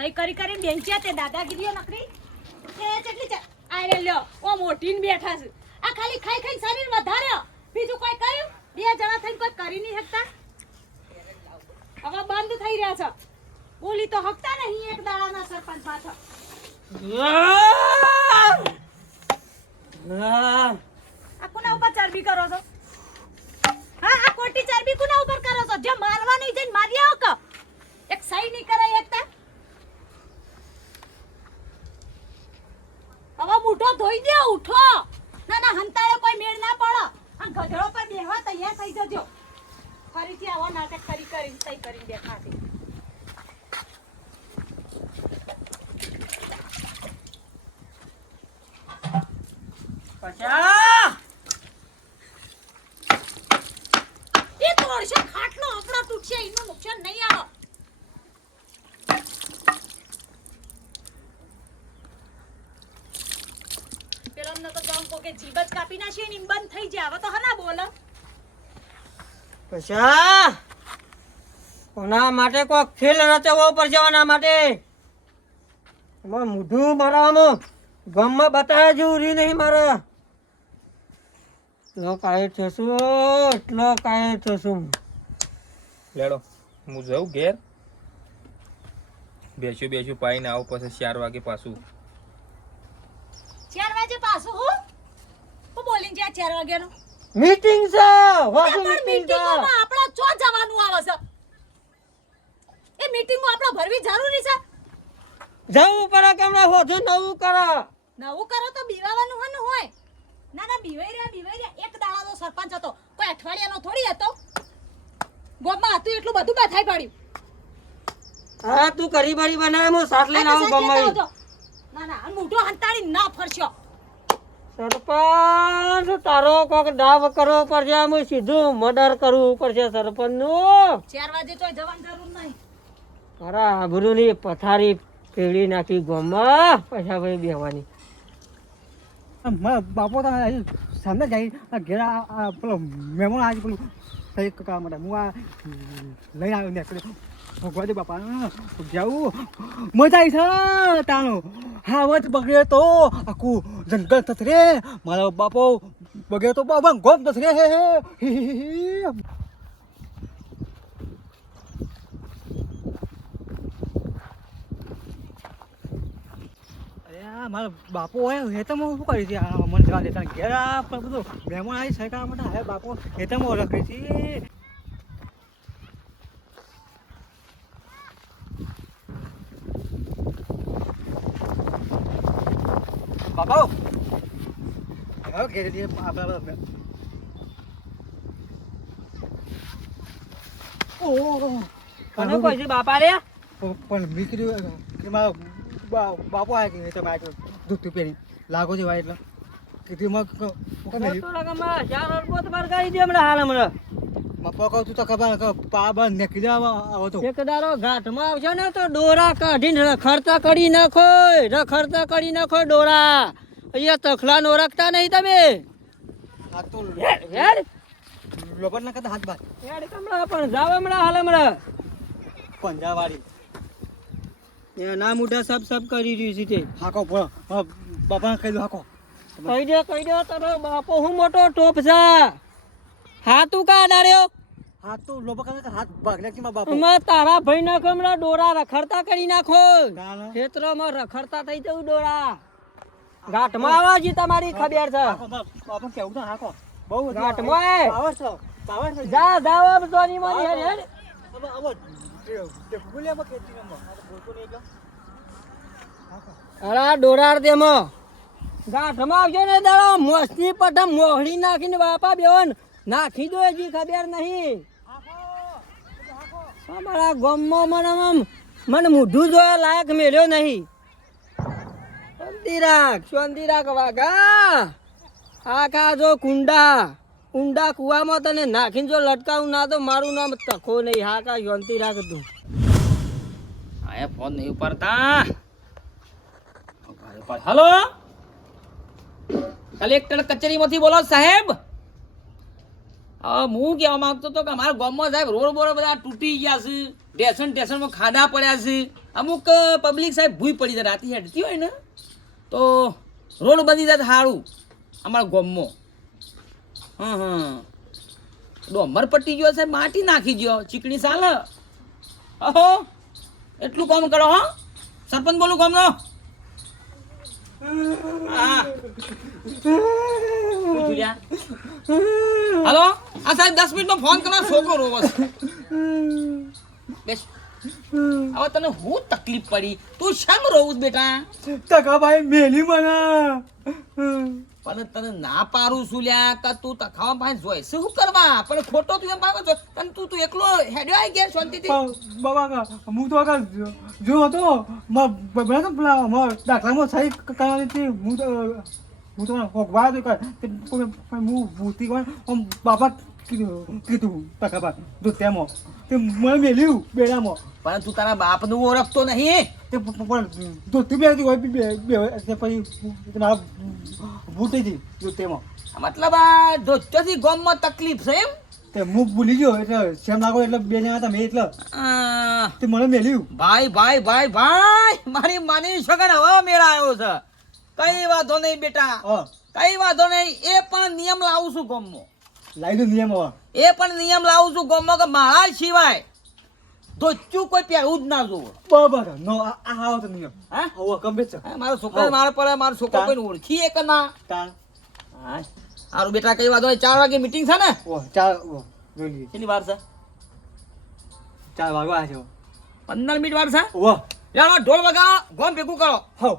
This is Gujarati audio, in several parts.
સહી કરી કરીને બેંચ્યા તે દાદાગીરીઓ નકરી. એ કેટલી છે આ લ્યો, ઓ મોટીને બેઠા છે. આ ખાલી ખાઈ ખાઈ શરીર વધાર્યો બીજું કોઈ કર્યું? બે જણા થઈને કોઈ કરી નહીં શકતા? હવે બંધ થઈ રહ્યા છે. બોલી તો હકતા નહીં એક દાડાના સરપંચ પાછળ. આ કોના ઉપર ચરબી કરો છો? હા, આ ખોટી ચરબી કોના ઉપર કરો છો? જે મારવાની જઈને મારી આવો કે? એક સહી નહીં કરાય એકતા? હવે ઉઠો, ધોઈ દે, ઉઠો. ના ના, હંતાળે કોઈ મેળ ના પડો. આ ગધડો પર બેહવા તૈયાર થઈ જજો. ફરીથી આવા નાટક કરી કરી સહી કરી બેઠા છે એ તોડશે ખાટલો આપણો તૂટશે એનું નુકસાન નહીં આવે પેલો અમને તો ગામ કોકે જીભ જ કાપી નાખી ને એમ બંધ થઈ જાય હવે તો હના બોલે. પૈસા! કોના માટે કોઈ ખેલ રચવો પડશે એના માટે? એમાં મોઢું મારામાં ગામમાં બતાવ્યા જેવું રહી નહીં મારે. એટલો કાયર થશું એટલો કાયર થશું. લેડો હું જાઉં ઘેર? બેસ્યું બેસ્યું પાઈને આવું પછી ચાર વાગે પાછું. ચાર વાગે પાછું હું? બોલીને જ્યાં ચાર વાગ્યાનું? મીટિંગ છે. વાસુ મીટિંગ છે. આપણે ચો જવાનું આવે છે? એ મીટિંગો આપણે ભરવી જરૂરી છે? જવું પડે કે હમણાં હોજો નવું કરો. નવું કરો તો બીવાવાનું હન હોય. ના ના બીવાઈ રહ્યા બીવાઈ રહ્યા. એક દાડાનો સરપંચ હતો. કોઈ અઠવાડિયાનો થોડી હતો. ગોમમાં હતું એટલું બધું બથાઈ પડ્યું હા તું કરી બરી બનાવે હું સાથ લઈને આવું છો. ના ના મોટો હંતાડી ના ફરશો સરપંચ તારો કોક દાવ કરવો પડશે અમે સીધું મર્ડર કરવું પડશે સરપંચનું ચાર વાગે તો જવાની જરૂર નહીં. મારા આબરૂની પથારી પેડી નાખી ગોમાં પૈસા ભાઈ બેવાની બાપો તો સામે જાય આ ઘેર પેલો મહેમાન આજ પેલું સહી કરવા માટે હું આ લઈ આવ્યો ને પેલું ભગવાન બાપા. જાવું મજા આવી છે તાનો હા વચ બગડે તો આખું જંગલ થશે મારો બાપો બગડે તો બાબા ગોમ થશે હે હે. મારા હી, હી. બાપો હોય હેતમાં શું કરી છે મને જવા દેતા. ઘેર આ બધું મહેમાન આવી સરકાર માટે હવે બાપો હેતમાં રખે છે. બાપા. હવે ઘેર જઈએ આપણા કોને કોઈ છે બાપા રે? પણ દીકરી કે બાપો આવે કે તમે આજે દૂધ પહેરી. લાગો છે ભાઈ એટલે. કીધું માં તો લગનમાં ચાર અરબો તો મારે કરી દે હમણાં હાલ હમણાં. બાપા તું તો ખબર કે ને જવા આવો તો. એક દારો ઘાટમાં આવશે ને તો ડોરા કાઢીને રખડતા કરી નાખો રખડતા કરી નાખો ડોરા. અહીંયા તખલા ઓળખતા નહીં તમે. આ તો હેડ ના હાથ બાદ હેડ કમળા પણ જાવ હમણાં હાલ હમણાં. પંજાવાળી. એના મોઢા સબ સબ કરી રહ્યું છે તે. હાકો બાપા કહી દો હાકો. કહી દે કહી દે તારો બાપો હું મોટો ટોપ છે. હા તું કા ડાર્યો હાથ તો લોબર કરતા હાથ ભાગ નાખી માં બાપો? અમે તારા ભાઈ ડોરા રખડતા કરી નાખો. રખડતા થઈ જવું ડોરા. ઘાટમાં આવા તમારી ખબર છે. બાપા કેવું તો હાકો. બહુ ઘાટમાં એ. પાવર છે પાવર છે. જા જાવ જોની મોની હેડ હેડ. હવે આવો. બોલે માં કેતી નંબર બોલતો નહીં એટલે અરે ડોરાર દેમાં. ગાંઠમાં આવજો ને દાડો. મોસની પઠમ મોહડી નાખીને બાપા બેવન નાખી દો હજી ખબર નહીં. અમારા ગામમાં મને આમ મને મોઢું જોયા લાયક મેળ્યો નહીં. શાંતિ રાખ શાંતિ રાખ વાઘા. આખા જો કુંડા ઊંડા કુવામાં તને નાખીને જો લટકાવું ના તો મારું નામ તખો નહીં. હા કા શાંતિ રાખ તું. આયા ફોન નહીં ઉપાડતા. ઉપાડ, ઉપાડ. હલો? કલેક્ટર કચેરીમાંથી બોલો સાહેબ. હા કહેવા માંગતો હતો કે અમારા ગામમાં સાહેબ રોડ બોડ બધા તૂટી ગયા છે. સ્ટેશન સ્ટેશનમાં ખાડા પડ્યા છે. અમુક પબ્લિક સાહેબ ભૂઈ પડી જાય રાતે હેડતી હોય ને, તો રોડ બની જાય સારું અમારા ગામમાં. હં હં. ડોમર પટ્ટી ગયો સાહેબ, માટી નાખી ગયો, ચીકણી સાલ. અહો, એટલું કામ કરો, હા. સરપંચ બોલું લ્યા? હલો? આ સાહેબ દસ મિનિટમાં ફોન કરો, છોકરો રોવો બેસ. હવે તને હું તકલીફ પડી? તું શેમ રોવું બેટા બેટા? ટકાભાઈ મેલી મને. પણ તને ના પારું છું લ્યા, કા તું તખાવા પાસે જોઈ શું કરવા? પણ ખોટો તું એમ પાકો છો. અને તું તું એકલો હેડ્યો આવી ગયા શાંતિથી? બાબા હું તો આગળ જો- હતો માં બના તો પેલા માં સહી કરવાની હતી. હું તો હું તો કે તે પણ હું ભૂતી બાબા કીધું કીધું ટકાભાઈ તું તેમો તે મને મેલ્યું બેડામાં. પણ તું તારા બાપનું ઓળખતો નહીં. તે પણ ધોતી બે હતી હોય બે પછી મારા ભૂટી હતી જો તેમાં મતલબ આ ધોત્યોથી ગોમમાં તકલીફ છે એમ? તે હું ભૂલી ગયો એટલે સેમ લાગો એટલે બે જણા હતા મેં એટલે. તે મને મેલ્યું. ભાઈ ભાઈ ભાઈ ભાઈ મારી માની છોકરા હવે મેળા આવ્યો છે. કઈ વાંધો નહીં બેટા. કઈ વાંધો નહીં એ પણ નિયમ લાવું છું ગામમાં. લાવી નિયમ હવે એ પણ નિયમ લાવું છું ગામમાં કે મારા સિવાય. ધોત્યું કોઈ પહેરવું જ ના જોવો. બરાબર. નો આ આવો તો નિયમ. હા? હવે ગમે છે. મારો છોકરો મારા પર મારો છોકરો કોઈ ઓળખી એક ના? હા. સારું બેટા કઈ વાંધો ચાર વાગે મીટિંગ છે ને? ઓ ચાર ઓ જોઈ લઈએ. કેટલી વાર છે? ચાર વાગવા છે પંદર મિનિટ વાર છે? ઓ. યાર ઢોલ વગાડો ગોમ ભેગું કરો. હો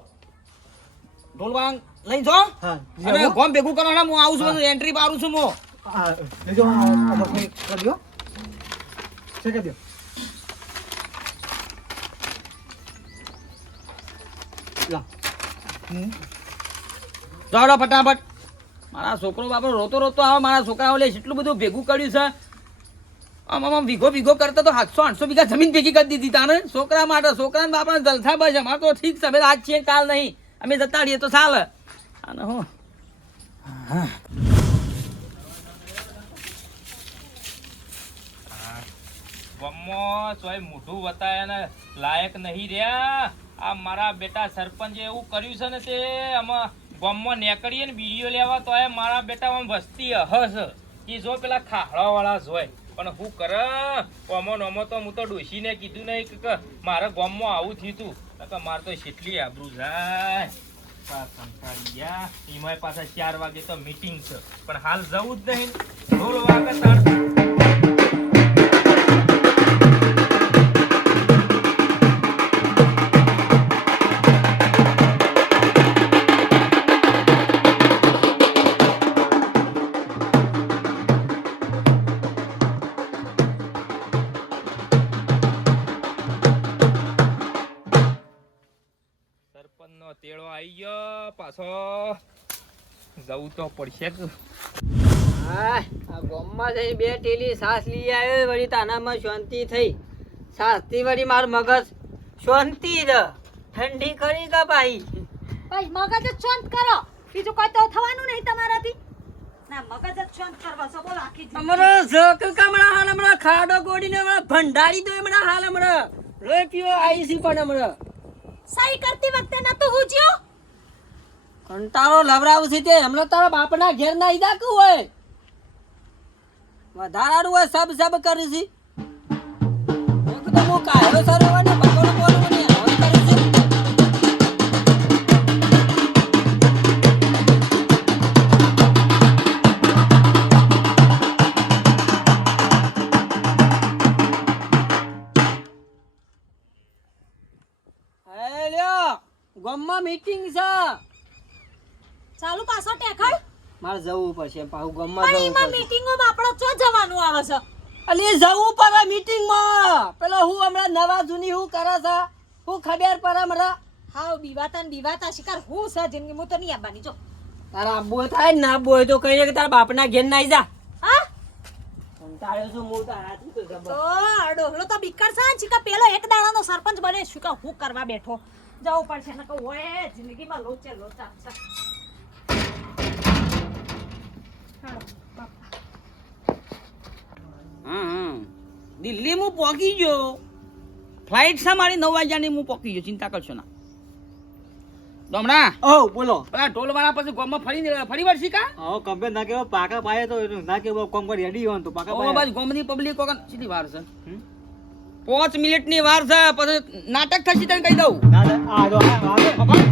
ઢોલ વાંગ લઈ જો. હા અને ગોમ ભેગું કરો ને હું આવું છું એન્ટ્રી આવું છું હું. આ લેજો આ મકઈ કરી દો છે કરી દો લા. હમ. દોડો ફટાફટ. મારા છોકરો બાપરો રોતો રોતો આવે મારા છોકરાઓ લે એટલું બધું ભેગું કર્યું છે. આમ આમ ભીગો વીઘો વીઘો કરતા તો સાતસો આઠસો વીઘા જમીન ભેગી કરી દીધી તાને છોકરા માટે છોકરા બાપરા જલસા બસ અમારે તો ઠીક છે. અમે આજ છીએ કાલ નહીં. અમે જતા રહીએ તો ચાલે. અને હું. ગમો સોય મોઢું વતાય ને લાયક નહીં રહ્યા. આ મારા બેટા સરપંચે એવું કર્યું છે ને તે, આમાં ગમમાં નીકળીએ ને વીડિયો લેવા તો મારા બેટા આમ વસ્તી હસ એ જો પેલા ખાડાવાળા જોય. પણ હું કર ઓમો નોમો તો હું તો ડોસીને કીધું નહીં કે મારે ગામમાં આવું થયું તું. કે મારે તો કેટલી આબરૂ જાય. ગયા એમાંય પાછા ચાર વાગે તો મીટિંગ છે. પણ હાલ જવું જ નહીં. ઢોલ વાગે તાણ. જવું તો પડશે જ. હા આ ગામમાં જઈને બે ટેલી સાસ લઈ આવ્યો વળી તાનામાં શાંતિ થઈ. સાસથી વળી માર મગજ શાંતિ ર ઠંડી કરી કા ભાઈ? ભાઈ મગજ જ શાંત કરો. બીજું કોઈ તો થવાનું નહીં તમારાથી. ના મગજ જ શાંત કરવા છો બોલો આખી અમારો ઝક કમણા હાલ હમણાં ખાડો ગોડીને હમણાં ભંડારી દો હમણાં હાલ હમણાં. લોહી પીવો આઈ પણ હમણાં. સહી કરતી વખતે નતું હુજ્યો? કંટાળો લવરાવું છે તે. એમને તારા બાપના ઘેર ના ઈદા કું હોય. વધારાનું હોય, સબ સબ કરી છે. હું કાયો મીટિંગ છે. ચાલુ પાછો ટેકડ મારે જવું પડશે પાછું ગામમાં જવું પડશે. મીટિંગોમાં આપણો ચો જવાનું આવે છે? અલી જવું પડે મીટિંગમાં પેલો હું હમણાં નવા જૂની હું કરે છે? હું ખબર પડે હમણાં હાવ બીવાતા ને બીવાતા શિકાર હું છે? જિંદગી હું તો નહીં આવવાની. જો. તારા આબુ થાય ને આબુ હોય તો કહી દે કે તારા બાપના ઘેર ના જા. હા? તારે શું હું તારાથી તો જબર. તો ડોહલો તો બીકર છે ને? પેલો એક દાડાનો સરપંચ બને શું હું કરવા બેઠો? જવું પડશે. ને કહું ઓય જિંદગીમાં લોચે લોચા છે. દિલ્હી હું પહોંચી ગયો. ફ્લાઇટ છે મારી નવ વાગ્યાની હું પહોંચી ગયો. ચિંતા કરશો ના. દમણા ઓ બોલો. પેલા ટોલવાળા પછી ગોમમાં ફરી ફરી વાર શીખા ઓ કમ્પેર ના કેવો પાકા પાયે તો ના કેવો કોમ કરી રેડી હોય તો પાકા ઓ પાયે. બાજુ ગોમની પબ્લિક કોકન સીધી વાર છે? પાંચ મિનિટની વાર છે પછી નાટક થશે તને કહી દઉં. ના ના, આ જો આ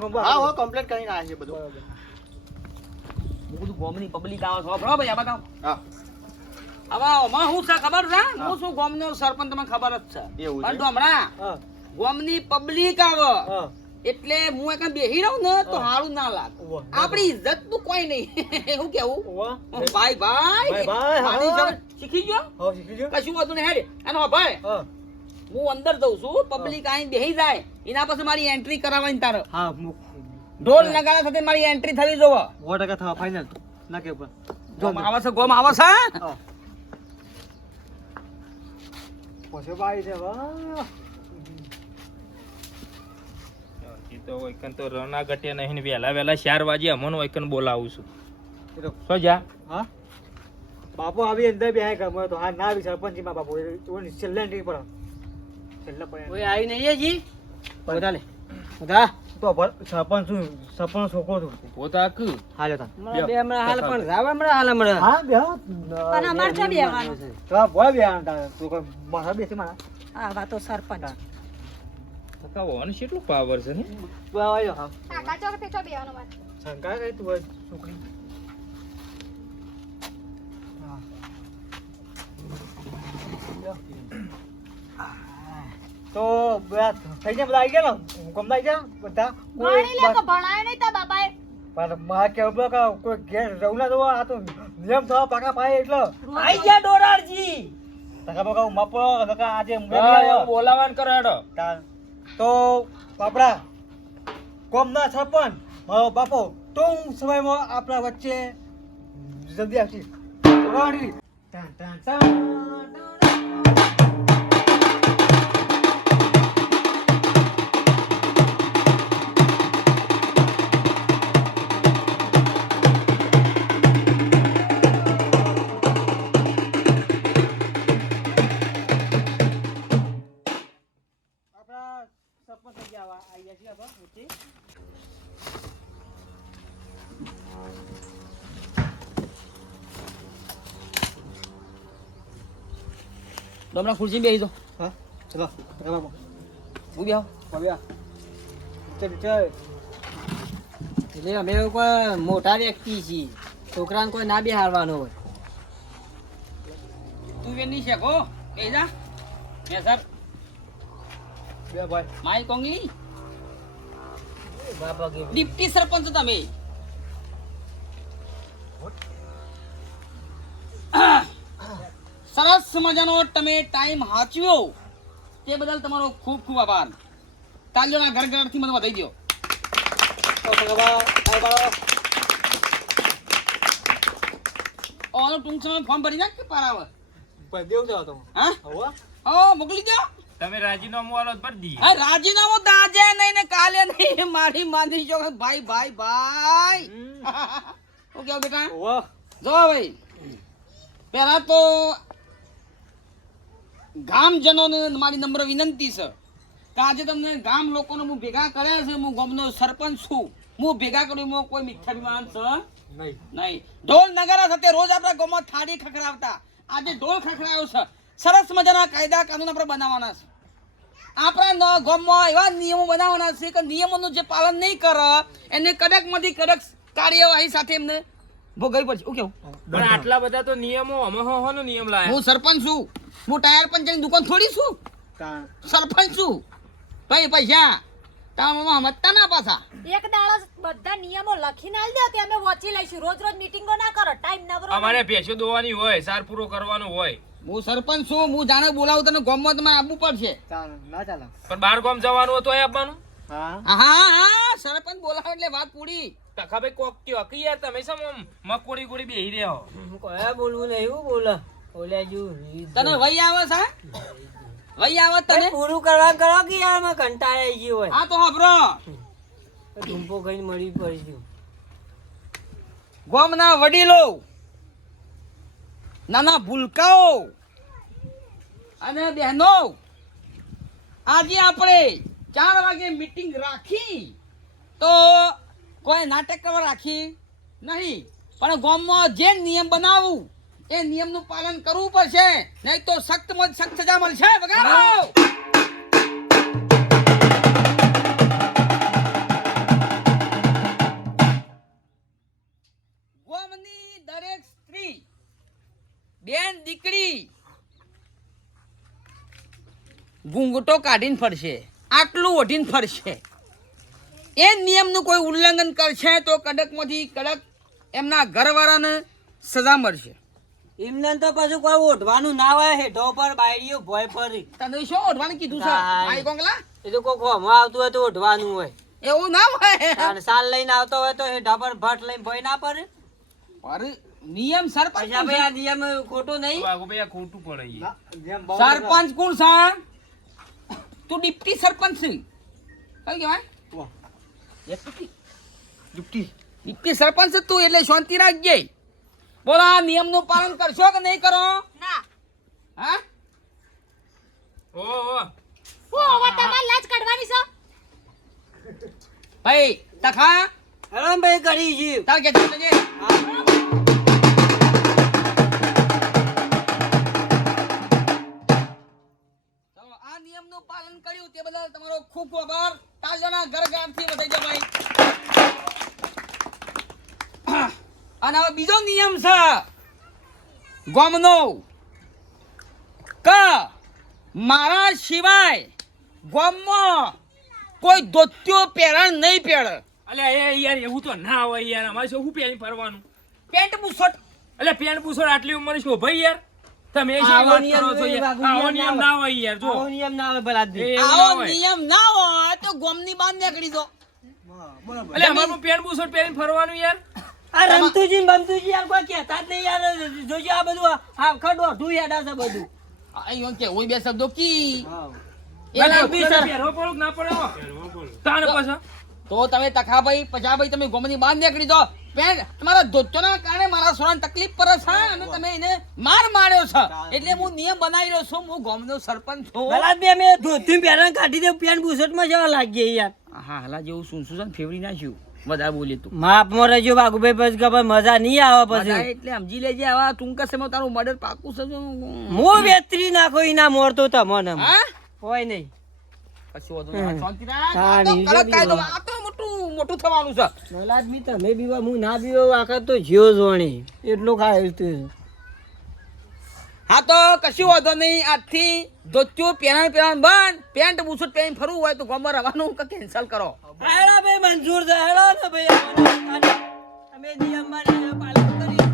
દે હા હો કમ્પ્લીટ કરીને આવ્યા છે બધું. હું બધું ગોમની પબ્લિક આવે છે. બરાબર ભાઈ આ બતાવો. હા. હવે આમાં હું છે ખબર છે? હું. શું ગોમનો સરપંચ તમને ખબર જ છે. પણ હમણાં ગોમની પબ્લિક આવે. એટલે હું એક બેહી રહું ને તો સારું ના લાગે. આપણી ઇજ્જતનું કોઈ નહીં. એવું કેવું? ભાઈ ભાઈ. ભાઈ, ગયો? શીખી ગયો? કશું હતું ને હેડ. એનો ભાઈ હું. અંદર જઉં છું. પબ્લિક અહીં બેહી જાય. એના પછી મારી એન્ટ્રી કરાવવાની તારે. હા, ઢોલ નગાડા સાથે મારી એન્ટ્રી થવી જોવો. સો ટકા થવા ફાઈનલ ના કે ઉપર. જો ગોમ આવે છે ગોમ આવે છે હા. પછી ભાઈ છે, વાહ. તો વૈકન તો રણા ગટે નહીં વહેલા વહેલા ચાર વાગે અમન વૈકન બોલાવું છું. શું જા. હા? બાપુ આવી અંદર બી આય ગમે તો. હા ના આવી સરપંચીમાં બાપુ. છેલ્લે પર. છેલ્લે કોઈ આવી નહીં હજી બધા લે બધા? તો સપન સરપંચ છું સરપંચ છોકરો છું પોતા કુ હાલે તા બે હમણાં હાલ પણ જાવ હમણાં હાલ હમણાં. હા બે પણ અમાર છે ચો બેહવાનું તો આ ભોય બે આના તારે. તું કોઈ માથા બેસી મારા? આ વાતો સરપંચ. કાકા ઓન કેટલું પાવર છે ને? તું હા કાકા ચોક તે ચો બેહવાનું મારે? શંકા કઈ તું છોકરી. હા. તો બધા થઈ ગયા બધા આવી ગયા ને? હુકમ આવી ગયા બધા? ભણી લે ભણાય નહીં તા બાપાએ. પણ કે કોઈ ઘેર રહું ના જવો આ તો નિયમ થવા પાકા પાય એટલે. આવી ગયા ડોરારજી ટકા બકા હું માપો નકા આજે. બોલાવાનું કરો હેડો. તો બાપડા કોમના છપન મારો બાપો ટૂંક સમયમાં આપણા વચ્ચે જલ્દી આવશે હમણાં ખુરશી બેસી દો હા? ચલો બાપુ હું બેહો આવ્યા એટલે અમે કોઈ મોટા વ્યક્તિ છીએ. છોકરાને કોઈ ના બેહારવાનો હોય. તું વેની શેકો બેસી જા. મેં સર. બે ભાઈ. માઈ કોંગલી. બાપા કે ડિપ્ટી સરપંચ તમે. સરસ મજાનો તમે ટાઈમ હાચવ્યો. તે બદલ તમારો ખૂબ ખૂબ આભાર. તાલીઓના ઘર ઘરથી મને વધાઈ બાળો. ઓનો ટૂંક સમય ફોર્મ ભરી નાખ કે પારાવ દેવ જાવ તમે હા? ઓ મોકલી દો તમે રાજીનામું આલો ભરી દઈએ. હા રાજીનામું તો આજે નહીં ને કાલે નહીં. મારી માની જો ભાઈ ભાઈ ભાઈ. હું કેવું બેટા? ઓહ જો ભાઈ. પહેલા તો ગામજનોને મારી નમ્ર વિનંતી છે કે આજે તમને ગામ લોકોને હું ભેગા કર્યા છે હું ગામનો સરપંચ છું. હું ભેગા કર્યું હું કોઈ મિથ્યાભિમાન છે? નહીં. નહીં. ઢોલ નગારા સાથે રોજ આપણા ગામમાં થાળી ખખડાવતા. આજે ઢોલ ખખડાયો છે. સરસ મજાના કાયદા કાનૂન આપણે બનાવવાના છે. આપણા ગામમાં એવા નિયમો બનાવવાના છે કે નિયમોનું જે પાલન નહીં કરે એને કડકમાંથી કડક કાર્યવાહી સાથે એમને ભોગવી પડશે. ઓકે પણ આટલા બધા તો નિયમો અમે નિયમ લાયા. હું સરપંચ છું. હું ટાયર પંચરની દુકાન થોડી છું. સરપંચ છું. ભાઈ પૈસા. તમે સમજતા ના પાછા. એક દાડો બધા નિયમો લખીને આવી દો તે અમે વોચી લઈશું. રોજ રોજ મીટિંગો ના કરો ટાઈમ નવરો અમારે ભેંસો દોવાની હોય સાર પૂરો કરવાનો હોય. હું સરપંચ છું હું જાણે બોલાવું તને ગામમાં તમારે આવવું પડશે. ચાલ ના ચાલો. પણ બાર ગામ જવાનું હતું એ આપવાનું? હા. હા હા સરપંચ બોલાવ એટલે વાત પૂરી. તખાભાઈ કોક કયો કે યાર તમે સમ આમ મકોડી ગોળી બેહી રહ્યા હો? કયા બોલવું નહીં એવું બોલે. તને વહી આવે છે વહી આવે તને? પૂરું કરવા કરો કે યાર? મેં કંટાળાઈ ગયો હોય. હા તો હબરો ધૂમપો ખાઈને મળી પડી ગામના વડીલો નાના ભૂલકાઓ અને બહેનો આજે આપણે ચાર વાગે મીટિંગ રાખી તો કોઈ નાટક કરવા રાખી નહીં પણ ગામમાં જે નિયમ બનાવવું એ નિયમનું પાલન કરવું પડશે. નહીં તો સખ્તમાં સખ્ત સજા મળશે વગાડો દરેક સ્ત્રી, બેન દીકરી, ઘૂંઘટો કાઢીને ફરશે, આટલું ઓઢીને ફરશે. એ નિયમનું કોઈ ઉલ્લંઘન કરશે તો કડકમાંથી કડક એમના ઘરવાળાને સજા મળશે. એમને તો પાછું કોઈ ઓઢવાનું ના હોય હેઠો પર બાયડીઓ ભોય ફરી. તને શું ઓઢવાનું કીધું છે? આઈ કોંગલા એ તો કોઈ હોમાં આવતું હોય તો ઓઢવાનું હોય. એવું ના હોય? અને સાલ લઈને આવતો હોય તો હેઠા પર ભટ લઈને ભોય ના પડે. પર નિયમ સરપંચ ભાઈ આ નિયમ ખોટો નહીં? વાઘુભાઈ આ ખોટું પડે. સરપંચ કોણ છે? તું ડિપ્ટી સરપંચ છે. કઈ કહેવાય. ડિપ્ટી. ડિપ્ટી સરપંચ તું એટલે શાંતિ રાખજે. બોલો આ નિયમનું પાલન કરશો કે નહીં કરો? ના. હા? ઓ ઓ હું હવે તમારે લાજ કાઢવાની છે? ભાઈ તખા? હરામ ભાઈ કરી છે તાર કે છે. ગોમનો. ક. મારા સિવાય ગોમમાં કોઈ ધોતિયો પહેરણ નહીં પહેરે. અલ્યા એ યાર એવું તો ના હોય યાર. અમારે શું પહેરી ફરવાનું? Pant bush shirt. એટલે પેન્ટ બુસોડ આટલી ઉંમર શું ભાઈ યાર? તમે આવો નિયમ છો યાર? આવો નિયમ નિયમ ના હોય યાર જો. આવો નિયમ ના હોય ભલા આવો નિયમ ના હોય તો ગોમની બાંધ નીકળી દો બરાબર એટલે અમારું પેન્ટ બુસોડ પહેરીને ફરવાનું યાર? આ રમતુજી ને બમતુજી યાર કોઈ કહેતા જ નહીં યાર. જોજો આ બધું આખા દોઢું યાડા છે બધું. અહીંયા કે ઓય બે શબ્દો કી? બી પડે હો? તાણે પાછા. તો તમે તખાભાઈ પજાભાઈ તમે ગોમની બહાર નીકળી દો પેન તમારા ધોતોના કારણે મારા સોરાને તકલીફ પડે છે અને તમે એને માર માર્યો છે. એટલે હું નિયમ બનાવી રહ્યો છું હું ગોમનો સરપંચ છું. ભલાદમી અમે ધોતી પહેરણ કાઢી દે પેન બુશર્ટમાં જવા લાગીએ યાર. હા હલા જેવું શું શું છે ને ફેવરી નાખ્યું વધારે બોલી તું માપમાં રહેજો બાગુભાઈ પછી ખબર મજા નહીં આવે પછી એટલે સમજી લેજે આવા ટૂંકા સમયમાં તારું મર્ડર પાકું છે જો. હું વેતરી નાખો તમને હોય નહીં નહીં. હા, આ તો કાયદો. હોય. તો મોટું મોટું થવાનું છે તમે બીવા હું ના બીવા આખા તો જીઓ જોણી એટલું ખાય તું હા તો કશું વાંધો નહીં. આજથી ધોતિયું પહેરણ પહેરણ બંધ. પેન્ટ બુસુટ પહેરીને ફરવું હોય તો ગોમર આવવાનું કે કેન્સલ કરો? હેડા ભાઈ મંજૂર છે. હેડા ને ભાઈ અમે નિયમ પાલન કરી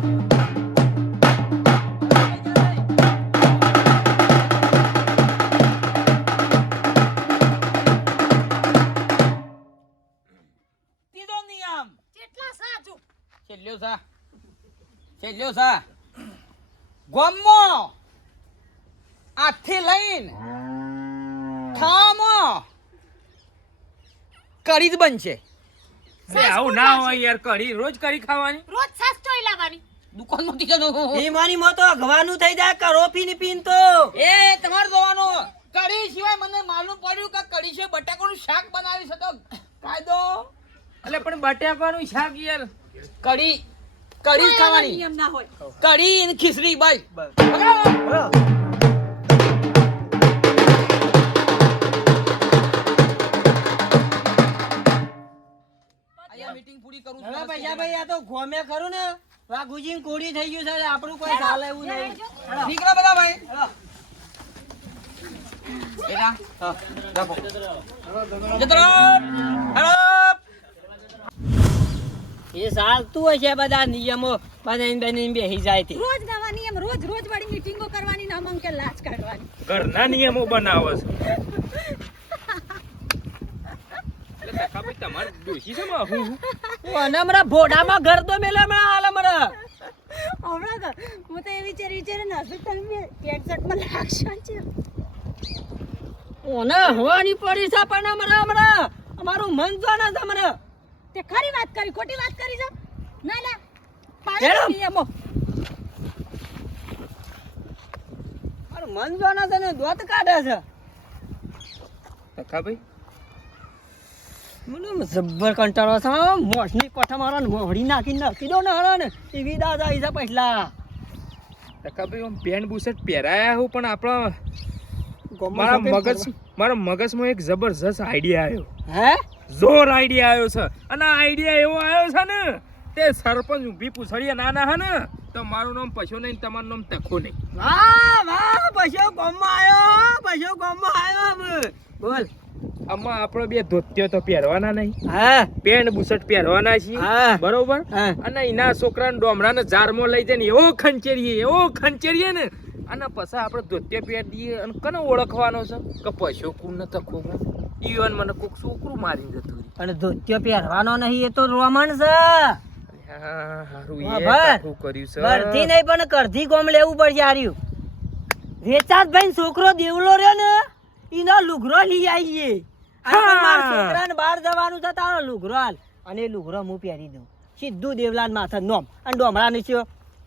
ત્રીજો નિયમ. કેટલા સાચું? છેલ્લો સા. છેલ્લો સા. ગોમમાં આજથી લઈને ખાવામાં કરી જ બનશે. અરે આવું ના હોય યાર કઢી રોજ કઢી ખાવાની. રોજ સાસ ચોઈ લાવવાની. દુકાનમાંથી જવાનું એ મારી માં તો અઘવાનું થઈ જાય કરો પીને પીન તો. એ તમારે જોવાનું. કઢી સિવાય મને માલુમ પડ્યું કે કઢી છે બટાકાનું શાક બનાવી શકો. કાયદો. એટલે પણ બટાકાનું શાક યાર. કઢી કઢી ખાવાની. નિયમ ના હોય. કઢી અને ખીચડી બસ. અહીંયા મીટિંગ પૂરી કરું છું. હવે પૈસા ભાઈ આ તો ગોમે ખરું ને. વાઘુજી ને કોડી થઈ ગયું છે આપણું કોઈ ચાલે એવું નહીં. નીકળો બધા ભાઈ. બેટા. હા રાખો જતો રહો. હેલો. એ ચાલતું હોય છે બધા નિયમો બનાવીને બનાવીને બેસી જાય છે. રોજ નવા નિયમ રોજ રોજ વાળી મીટિંગો કરવાની ના માંગ કે લાજ કાઢવાની. ઘરના નિયમો બનાવો છે. તો તો અમારું મન જો ના તમારે હમણાં તે ખરી વાત કરી ખોટી વાત કરી છે? ના ના. પાણી પીએ મો અરે મન જો ના છે દોત કાઢે છે. કાકા ભાઈ મને જબ્બર કંટાળો છે મોઢની કોઠા પઠા મારા મોઢી નાખી નાખી દો ને હરા ને એવી દાદા આવી છે પહેલા. કાકા ભાઈ આમ પેન્ટ બુશર્ટ પહેરાયા હું પણ આપણા મારા મગજ મારા મગજમાં એક જબરજસ્ત આઈડિયા આવ્યો. હે? જોર આઈડિયા આવ્યો છે. અને આ આઈડિયા એવો આવ્યો છે ને તે સરપંચ ઊભી પૂછડીએ નાના હે ને તો મારું નામ પશુ નહીં તમારું નામ તખો નહીં. વાહ વાહ પશુ ગોમમાં આવ્યો પશુ ગોમમાં આવ્યો બોલ. આમાં આપણે બે ધોતિયો તો પહેરવાના નહીં. હા. પેન્ટ બુશર્ટ પહેરવાના છીએ. હા. બરોબર? અને એના છોકરાને ડોમરાને જારમો લઈ જઈને એવો ખંચેરીએ એવો ખંચેરીએ ને. અને પછી આપણે ધોત્યો પહેરી દઈએ અને કને ઓળખવાનો છે? કે પશુ કું ને તખો કું ઈવન મને કોક છોકરું મારી જતું અને ધોત્યો પહેરવાનો નહીં એ તો રોમણ છે. હારું એ કાઠું કર્યું છે. ઘરથી નહીં પણ કરથી ગોમ લેવું પડશે હાર્યું વેચાતભાઈ છોકરો દેવલો રહ્યો ને એનો લુગરો લઈ આવીએ. આ મારા છોકરાને બહાર જવાનું છે તારો લુગરો હાલ. અને એ લુગરો હું પહેરી દઉં. સીધું દેવલાલ માથા નોમ. અને ડોમરાની છે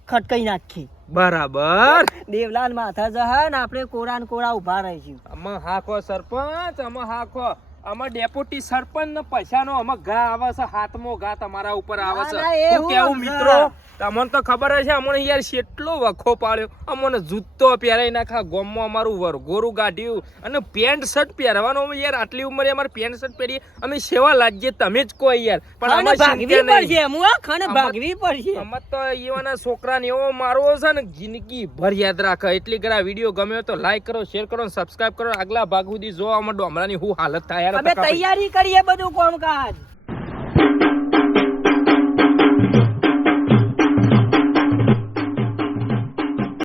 ખટકાઈ નાખી. બરાબર. દેવલાલ માથા જહન આપણે કોરા ને કોરા ઊભા રહીશું. આમાં હાખો સરપંચ આમાં હાખો આમાં ડેપ્યુટી સરપંચ ને પૈસાનો આમાં ઘા આવે છે હાથમો ઘા તમારા ઉપર આવે છે. હું કેવું મિત્રો? તમને તો ખબર છે અમને યાર કેટલો વખો પાડ્યો. અમને જૂતો પહેરાઈ નાખા ગોમમાં અમારું વરઘોરું ગાઢ્યું અને પેન્ટ શર્ટ પહેરવાનો અમે યાર આટલી ઉંમરે અમારે પેન્ટ શર્ટ પહેરીએ. અમે સેવા લાગીએ તમે જ કહો યાર. પણ અમે ભાગવી પડશે હું આ ભાગવી પડશે. અમે તો એવાના છોકરાને એવો મારવો છે ને જિંદગી ભર યાદ રાખે. એટલી કરા વીડિયો ગમ્યો તો લાઈક કરો શેર કરો સબસ્ક્રાઇબ કરો. આગલા ભાગ સુધી જોવા માટે હમણાંની હું હાલત થાય અમે તૈયારી કરીએ બધું કોમકાજ.